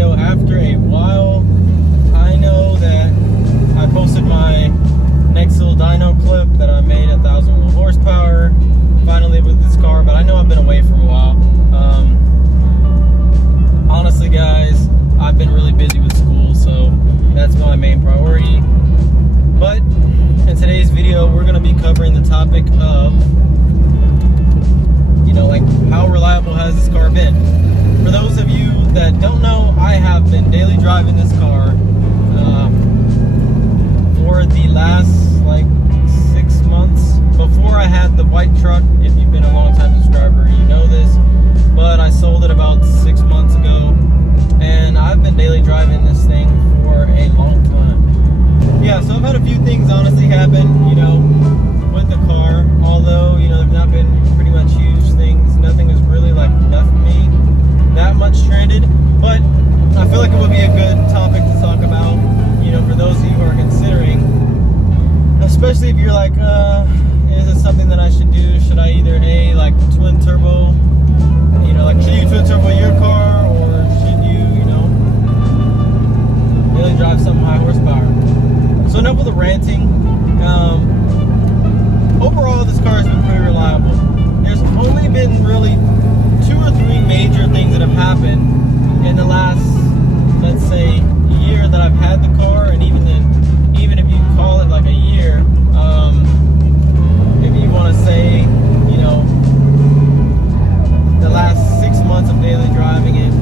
video after a while. I know that I posted my next little dyno clip that I made 1,000 horsepower finally with this car, but I know I've been away for a while. Honestly guys, I've been really busy with school, so that's my main priority. But in today's video, we're going to be covering the topic of, like, how reliable has this car been? For those of you that don't know, I have been daily driving this car for the last, like, 6 months. Before I had the white truck, if you've been a long time subscriber, you know this, but I sold it about 6 months ago, and I've been daily driving this thing for a long time. Yeah, so I've had a few things honestly happen, with the car, although, they've not been pretty much huge things. Nothing has really, like, left me that much stranded, but I feel like it would be a good topic to talk about, for those of you who are considering, especially if you're like, is it something that I should do? Should I either like twin turbo, should you twin turbo your car, or should you, really drive something high horsepower? So enough with the ranting. Overall, this car has been pretty reliable. There's only been really 2 or 3 major things that have happened in the last, let's say, year that I've had the car, and even if you call it like a year, if you want to say, the last 6 months of daily driving it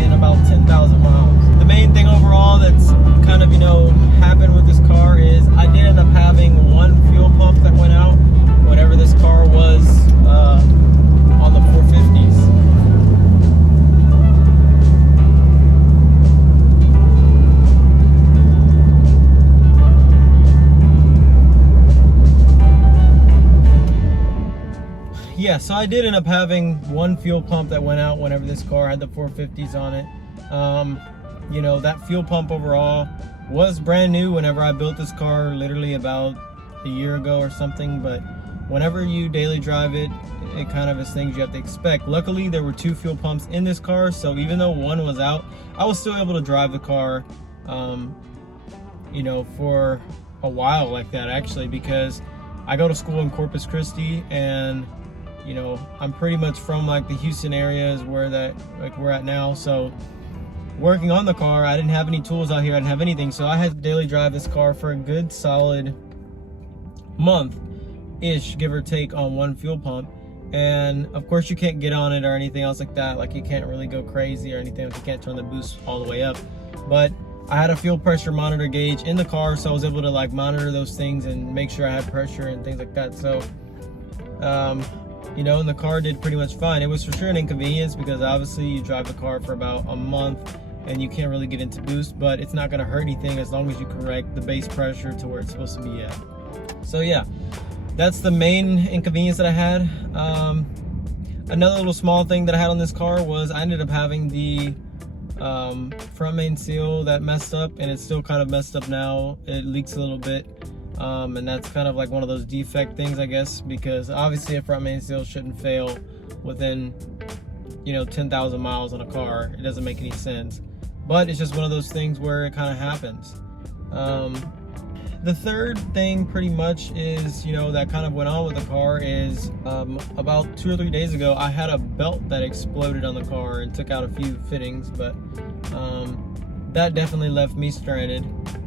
in about 10,000 miles. The main thing overall that's kind of, happened with this car is I did end up having one fuel pump that went out whenever this car was on the 450s. Yeah, so I did end up having one fuel pump that went out whenever this car had the 450s on it. That fuel pump overall was brand new whenever I built this car, literally about a year ago or something, but whenever you daily drive it, it kind of is things you have to expect. Luckily, there were 2 fuel pumps in this car, so even though one was out, I was still able to drive the car, for a while like that, actually, because I go to school in Corpus Christi, and I'm pretty much from like the Houston area is where we're at now. So working on the car, I didn't have any tools out here. I didn't have anything. So I had to daily drive this car for a good solid month-ish, give or take, on one fuel pump. And of course you can't get on it or anything else like that. Like, you can't really go crazy or anything. You can't turn the boost all the way up. But I had a fuel pressure monitor gauge in the car, so I was able to like monitor those things and make sure I had pressure and things like that. So and the car did pretty much fine. It was for sure an inconvenience because obviously you drive the car for about a month and you can't really get into boost, but it's not going to hurt anything as long as you correct the base pressure to where it's supposed to be at. So yeah, that's the main inconvenience that I had. Another little small thing that I had on this car was I ended up having the front main seal that messed up, and it's still kind of messed up now. It leaks a little bit. And that's kind of like one of those defect things, I guess, because obviously a front main seal shouldn't fail within 10,000 miles on a car. It doesn't make any sense, but it's just one of those things where it kind of happens. The third thing pretty much is that kind of went on with the car is about 2 or 3 days ago I had a belt that exploded on the car and took out a few fittings, but that definitely left me stranded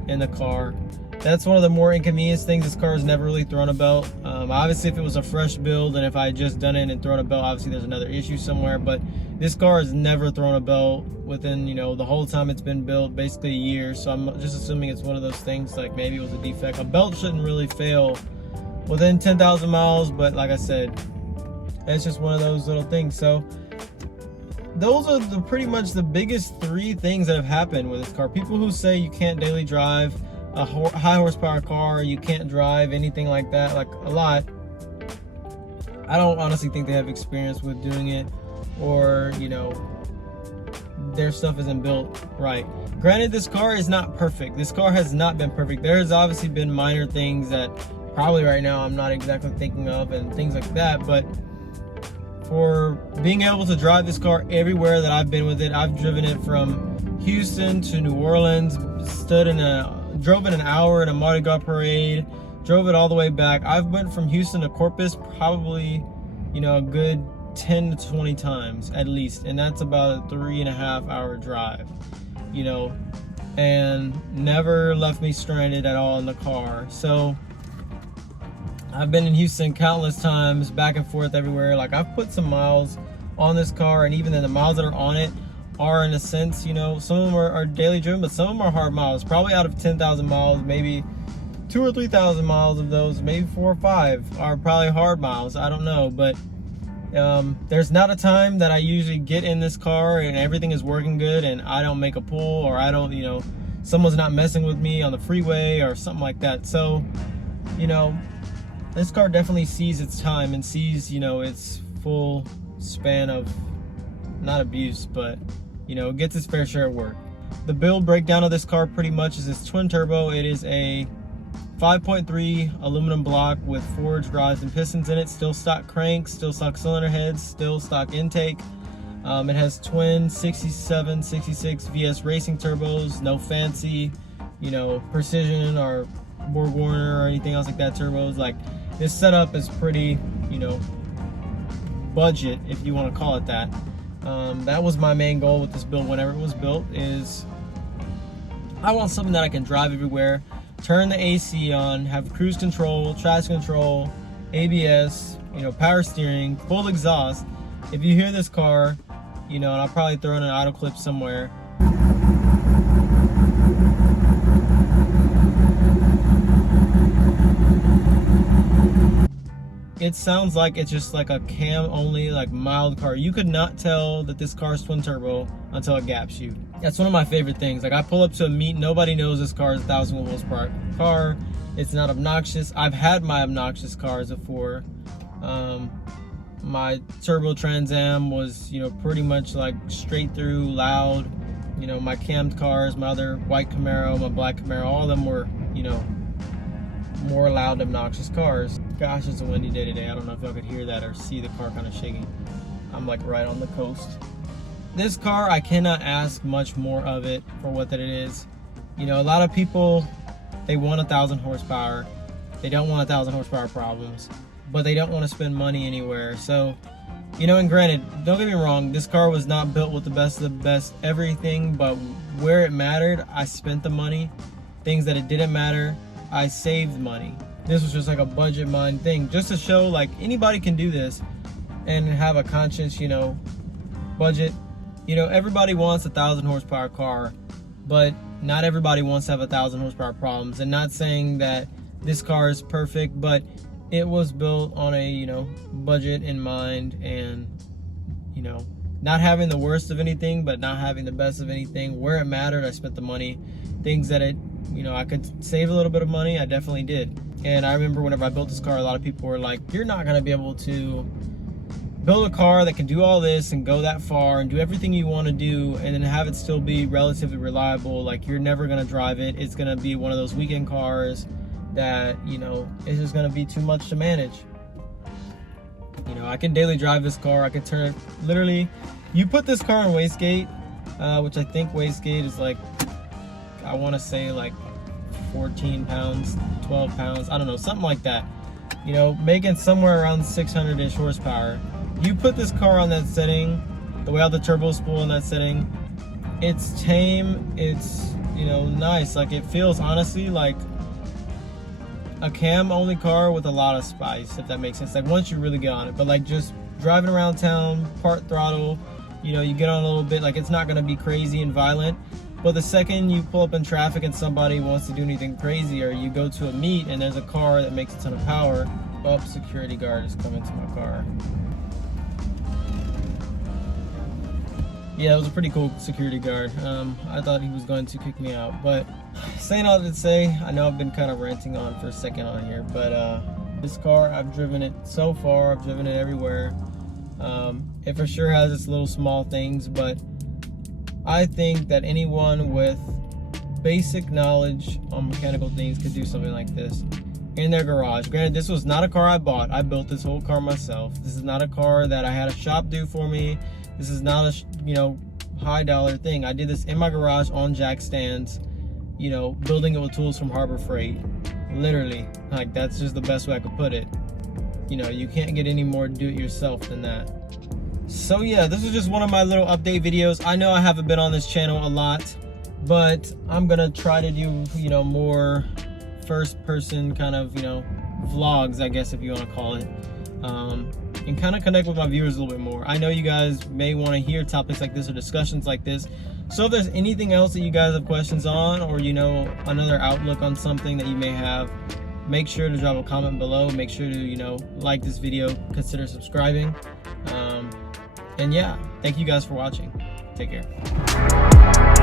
in the car. That's one of the more inconvenience things. This car has never really thrown a belt. Obviously, if it was a fresh build and if I had just done it and thrown a belt, obviously there's another issue somewhere. But this car has never thrown a belt within, the whole time it's been built, basically a year. So I'm just assuming it's one of those things, like maybe it was a defect. A belt shouldn't really fail within 10,000 miles, but like I said, it's just one of those little things. So those are pretty much the biggest 3 things that have happened with this car. People who say you can't daily drive a high horsepower car, you can't drive anything like that, like a lot, I don't honestly think they have experience with doing it, or their stuff isn't built right. Granted, this car is not perfect. This car has not been perfect. There has obviously been minor things that probably right now I'm not exactly thinking of and things like that, but for being able to drive this car everywhere that I've been with it. I've driven it from Houston to New Orleans, drove it an hour in a Mardi Gras parade, drove it all the way back. I've went from Houston to Corpus probably, a good 10 to 20 times at least, and that's about a 3.5 hour drive, and never left me stranded at all in the car. So I've been in Houston countless times, back and forth everywhere. Like, I've put some miles on this car, and even then the miles that are on it are, in a sense, some of them are daily driven, but some of them are hard miles. Probably out of 10,000 miles, maybe 2,000 or 3,000 miles of those, maybe 4 or 5 are probably hard miles. I don't know, but there's not a time that I usually get in this car and everything is working good and I don't make a pull, or I don't, someone's not messing with me on the freeway or something like that. So, this car definitely sees its time and sees, its full span of, not abuse, but, gets its fair share of work. The build breakdown of this car pretty much is this twin turbo. It is a 5.3 aluminum block with forged rods and pistons in it, still stock cranks, still stock cylinder heads, still stock intake. It has twin 67, 66 VS racing turbos, no fancy, precision or Borg Warner or anything else like that turbos. Like, this setup is pretty, budget, if you want to call it that. That was my main goal with this build whenever it was built, is I want something that I can drive everywhere, turn the AC on, have cruise control, traction control, ABS, power steering, full exhaust. If you hear this car, and I'll probably throw in an auto clip somewhere. It sounds like it's just like a cam only, like mild car. You could not tell that this car is twin turbo until it gaps you. That's one of my favorite things. Like, I pull up to a meet, nobody knows this car is a 1,000 horsepower car. It's not obnoxious. I've had my obnoxious cars before. My turbo Trans Am was, pretty much like straight through, loud. My cammed cars, my other white Camaro, my black Camaro, all of them were, more loud, obnoxious cars. Gosh, it's a windy day today. I don't know if y'all could hear that or see the car kind of shaking. I'm like right on the coast. This car, I cannot ask much more of it for what that it is. A lot of people, they want 1,000 horsepower. They don't want 1,000 horsepower problems, but they don't want to spend money anywhere. So, and granted, don't get me wrong, this car was not built with the best of the best everything, but where it mattered, I spent the money. Things that it didn't matter, I saved money. This was just like a budget mind thing, just to show like anybody can do this and have a conscious, budget. Everybody wants 1,000 horsepower car, but not everybody wants to have 1,000 horsepower problems. And not saying that this car is perfect, but it was built on a, budget in mind, and, not having the worst of anything, but not having the best of anything. Where it mattered, I spent the money. Things that I could save a little bit of money, I definitely did. And I remember whenever I built this car, a lot of people were like, you're not gonna be able to build a car that can do all this and go that far and do everything you want to do and then have it still be relatively reliable. Like, you're never gonna drive it. It's gonna be one of those weekend cars that, it's just gonna be too much to manage. I can daily drive this car. I can turn it, literally, you put this car on wastegate, which I think wastegate is like, I want to say like 14 pounds, 12 pounds, I don't know, something like that. Making somewhere around 600-ish horsepower. You put this car on that setting, the way all the turbos spool in that setting, it's tame, it's, nice. Like, it feels honestly like a cam only car with a lot of spice, if that makes sense. Like, once you really get on it, but like just driving around town, part throttle, you get on a little bit, like, it's not going to be crazy and violent. But the second you pull up in traffic and somebody wants to do anything crazy, or you go to a meet and there's a car that makes a ton of power, security guard is coming to my car. Yeah, it was a pretty cool security guard. I thought he was going to kick me out, but saying all that to say, I know I've been kind of ranting on for a second on here, but this car, I've driven it so far, I've driven it everywhere. It for sure has its little small things, but I think that anyone with basic knowledge on mechanical things could do something like this. in their garage. Granted, this was not a car I bought. I built this whole car myself. This is not a car that I had a shop do for me. This is not a, you know, high dollar thing. I did this in my garage on jack stands, you know, building it with tools from Harbor Freight. Literally, like, that's just the best way I could put it. You know, you can't get any more do-it-yourself than that. So yeah, this is just one of my little update videos. I know I haven't been on this channel a lot, but I'm gonna try to do, you know, more first person kind of, you know, vlogs, I guess, if you want to call it, and kind of connect with my viewers a little bit more. I know you guys may want to hear topics like this or discussions like this. So if there's anything else that you guys have questions on, or, you know, another outlook on something that you may have, make sure to drop a comment below. Make sure to, you know, like this video, consider subscribing. And yeah, thank you guys for watching. Take care.